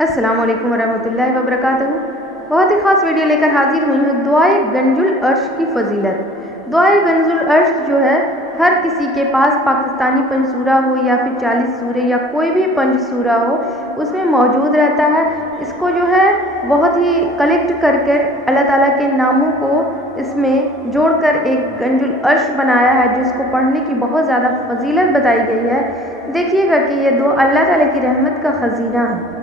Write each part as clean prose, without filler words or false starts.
अस्सलाम वालेकुम वरहमतुल्लाहि वबरकातुहू। बहुत ही ख़ास वीडियो लेकर हाजिर हुई हूँ दुआए गंजुल अर्श की फ़जीलत। दुआए गंजुल अर्श जो है हर किसी के पास पाकिस्तानी पंजसूरा हो या फिर 40 सूरे या कोई भी पंजसूरा हो उसमें मौजूद रहता है। इसको जो है बहुत ही कलेक्ट कर कर अल्लाह ताला के नामों को इसमें जोड़कर एक गंजुल अर्श बनाया है जिसको पढ़ने की बहुत ज़्यादा फ़जीलत बताई गई है। देखिएगा कि ये दुआ अल्लाह ताला की रहमत का ख़ज़ीना है,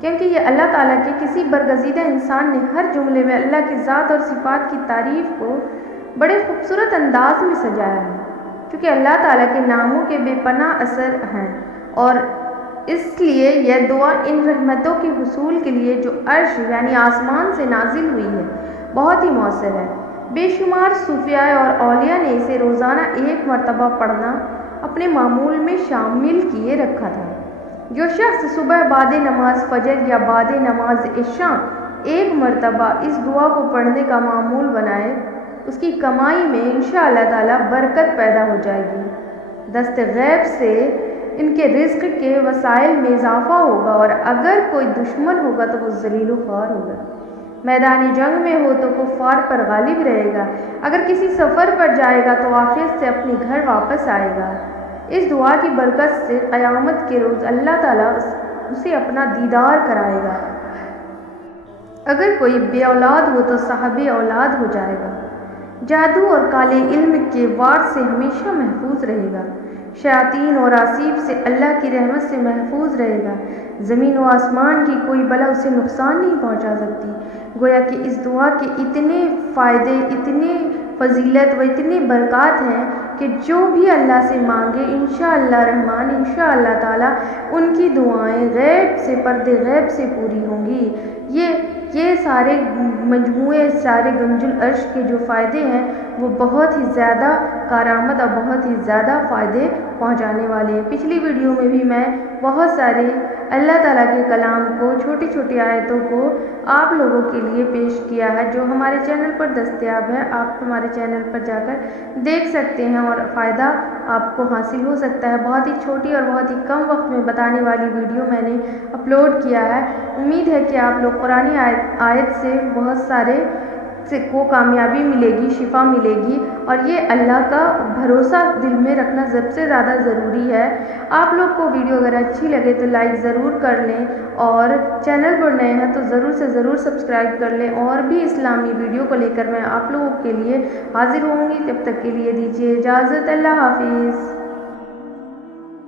क्योंकि ये अल्लाह ताला के किसी बरगज़ीदा इंसान ने हर जुमले में अल्लाह की ज़ात और सिफ़ात की तारीफ़ को बड़े खूबसूरत अंदाज में सजाया है, क्योंकि अल्लाह ताला के नामों के बेपनाह असर हैं और इसलिए यह दुआ इन रहमतों के हुसूल के लिए जो अर्श यानी आसमान से नाजिल हुई है बहुत ही मौसर है। बेशुमार सूफिया और औलिया ने इसे रोज़ाना एक मरतबा पढ़ना अपने मामूल में शामिल किए रखा था। जो शख्स सुबह बाद नमाज फजर या बाद नमाज इशा एक मरतबा इस दुआ को पढ़ने का मामूल बनाए उसकी कमाई में इंशाअल्लाह ताला बरकत पैदा हो जाएगी। दस्ते गैब से इनके रिज़्क़ के वसाइल में इजाफ़ा होगा और अगर कोई दुश्मन होगा तो वो ज़लील ख़ार होगा। मैदानी जंग में हो तो कुफ़ार पर गालिब रहेगा। अगर किसी सफ़र पर जाएगा तो आफियत से अपने घर वापस आएगा। इस दुआ की बरकत से क़यामत के रोज़ अल्लाह ताला उसे अपना दीदार कराएगा। अगर कोई बे औलाद हो तो साहिब औलाद हो जाएगा। जादू और काले इल्म के वार से हमेशा महफूज रहेगा। शयातीन और आसीब से अल्लाह की रहमत से महफूज रहेगा। ज़मीन व आसमान की कोई बला उसे नुकसान नहीं पहुंचा सकती। गोया कि इस दुआ के इतने फ़ायदे, इतने फ़जीलत व इतने बरक़ात हैं कि जो भी अल्लाह से मांगे इंशाअल्लाह रहमान इंशाअल्लाह ताला उनकी दुआएं गैब से पर्दे गैब से पूरी होंगी। ये सारे मजमूए सारे गंजुल अर्श के जो फ़ायदे हैं वो बहुत ही ज़्यादा कारामद और बहुत ही ज़्यादा फ़ायदे पहुंचाने वाले हैं। पिछली वीडियो में भी मैं बहुत सारे अल्लाह ताला के कलाम को छोटी छोटी आयतों को आप लोगों के लिए पेश किया है जो हमारे चैनल पर दस्तयाब है। आप हमारे चैनल पर जाकर देख सकते हैं और फ़ायदा आपको हासिल हो सकता है। बहुत ही छोटी और बहुत ही कम वक्त में बताने वाली वीडियो मैंने अपलोड किया है। उम्मीद है कि आप लोग कुरानी आयत से बहुत सारे को कामयाबी मिलेगी, शिफा मिलेगी और ये अल्लाह का भरोसा दिल में रखना सबसे ज़्यादा ज़रूरी है। आप लोग को वीडियो अगर अच्छी लगे तो लाइक ज़रूर कर लें और चैनल पर नए हैं तो ज़रूर से ज़रूर सब्सक्राइब कर लें। और भी इस्लामी वीडियो को लेकर मैं आप लोगों के लिए हाजिर होंगी। तब तक के लिए दीजिए इजाज़त। अल्लाह हाफिज़।